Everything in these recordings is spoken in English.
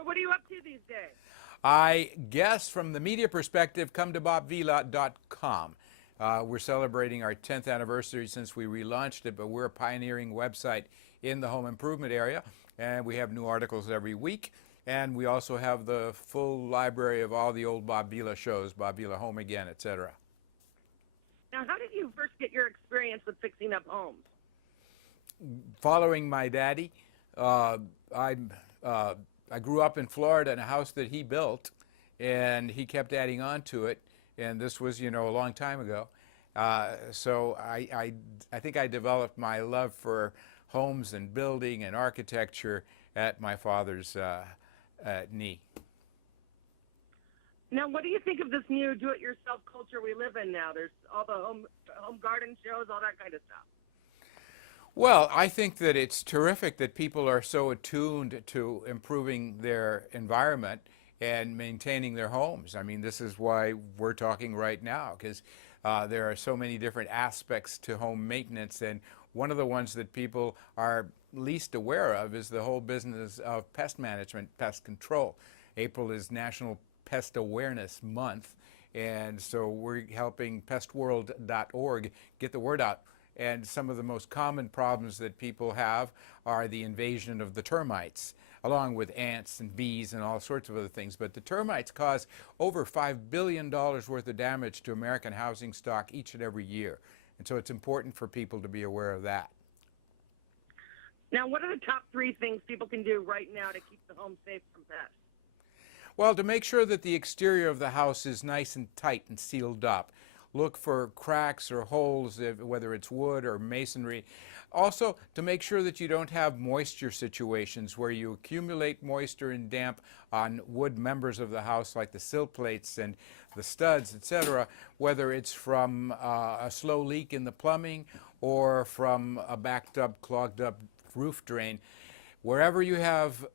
So what are you up to these days? I guess from the media perspective, come to bobvila.com. We're celebrating our 10th anniversary since we relaunched it, but we're a pioneering website in the home improvement area, and we have new articles every week. And we also have the full library of all the old Bob Vila shows, Bob Vila Home Again, etc. Now, how did you first get your experience with fixing up homes? Following my daddy, uh, I, I grew up in Florida in a house that he built, and he kept adding on to it. And this was, a long time ago. So I think I developed my love for homes and building and architecture at my father's knee. Now, what do you think of this new do-it-yourself culture we live in now? There's all the home garden shows, all that kind of stuff. Well, I think that it's terrific that people are so attuned to improving their environment and maintaining their homes. I mean, this is why we're talking right now, because there are so many different aspects to home maintenance, and one of the ones that people are least aware of is the whole business of pest management, pest control. April is National Pest Awareness Month, and so we're helping pestworld.org get the word out. And some of the most common problems that people have are the invasion of the termites, along with ants and bees and all sorts of other things. But the termites cause over $5 billion worth of damage to American housing stock each and every year. And so it's important for people to be aware of that. Now, what are the top 3 things people can do right now to keep the home safe from pests? Well, to make sure that the exterior of the house is nice and tight and sealed up. Look for cracks or holes, whether it's wood or masonry. Also, to make sure that you don't have moisture situations where you accumulate moisture and damp on wood members of the house, like the sill plates and the studs, etc., whether it's from a slow leak in the plumbing or from a backed up, clogged up roof drain. Wherever you have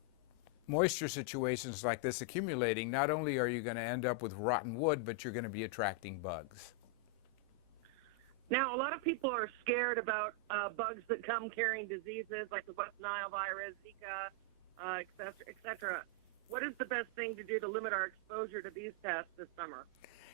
moisture situations like this accumulating, not only are you going to end up with rotten wood, but you're going to be attracting bugs. Now, a lot of people are scared about bugs that come carrying diseases like the West Nile virus, Zika, et cetera. What is the best thing to do to limit our exposure to these pests this summer?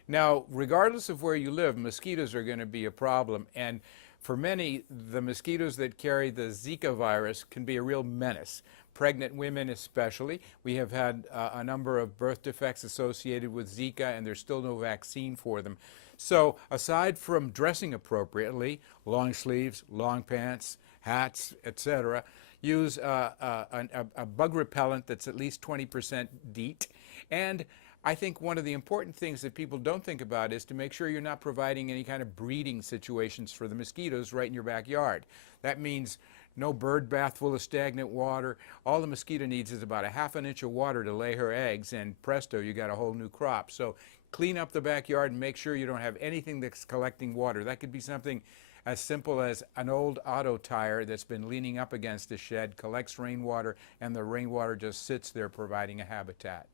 Now, regardless of where you live, mosquitoes are going to be a problem. And for many, the mosquitoes that carry the Zika virus can be a real menace. Pregnant women especially. We have had a number of birth defects associated with Zika, and there's still no vaccine for them. So aside from dressing appropriately, long sleeves, long pants, hats, etc., use a bug repellent that's at least 20% DEET. And I think one of the important things that people don't think about is to make sure you're not providing any kind of breeding situations for the mosquitoes right in your backyard. That means no bird bath full of stagnant water. All the mosquito needs is about a ½ an inch of water to lay her eggs, and presto, you got a whole new crop. So clean up the backyard and make sure you don't have anything that's collecting water. That could be something as simple as an old auto tire that's been leaning up against a shed, collects rainwater, and the rainwater just sits there providing a habitat.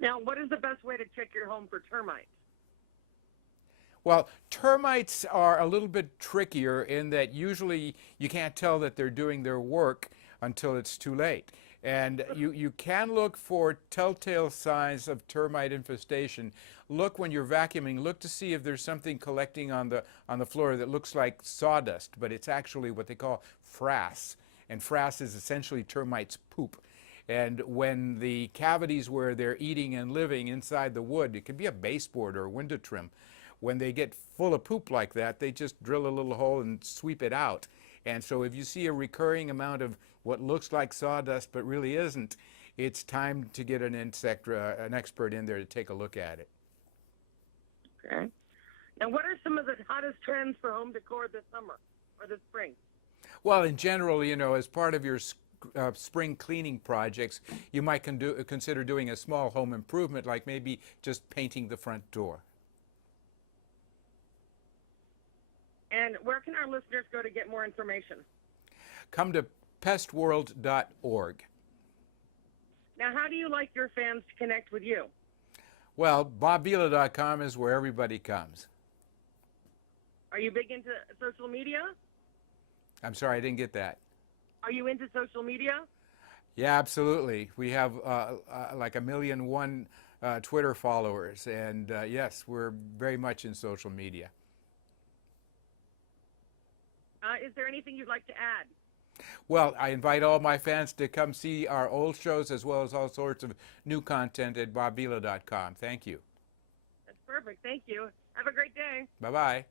Now, what is the best way to check your home for termites? Well, termites are a little bit trickier in that usually you can't tell that they're doing their work until it's too late. And you can look for telltale signs of termite infestation. Look when you're vacuuming, look to see if there's something collecting on the floor that looks like sawdust, but it's actually what they call frass. And frass is essentially termites' poop. And when the cavities where they're eating and living inside the wood, it could be a baseboard or a window trim, when they get full of poop like that, they just drill a little hole and sweep it out. And so if you see a recurring amount of what looks like sawdust but really isn't, it's time to get an expert in there to take a look at it. Okay. Now, what are some of the hottest trends for home decor this summer or this spring? Well, in general, as part of your spring cleaning projects, you might consider doing a small home improvement, like maybe just painting the front door. And where can our listeners go to get more information? Come to pestworld.org. Now, how do you like your fans to connect with you? Well, bobvila.com is where everybody comes. Are you big into social media? I'm sorry, I didn't get that. Are you into social media? Yeah, absolutely. We have like 1,000,001 Twitter followers, and yes, we're very much in social media. Is there anything you'd like to add? Well, I invite all my fans to come see our old shows as well as all sorts of new content at bobvila.com. Thank you. That's perfect. Thank you. Have a great day. Bye-bye.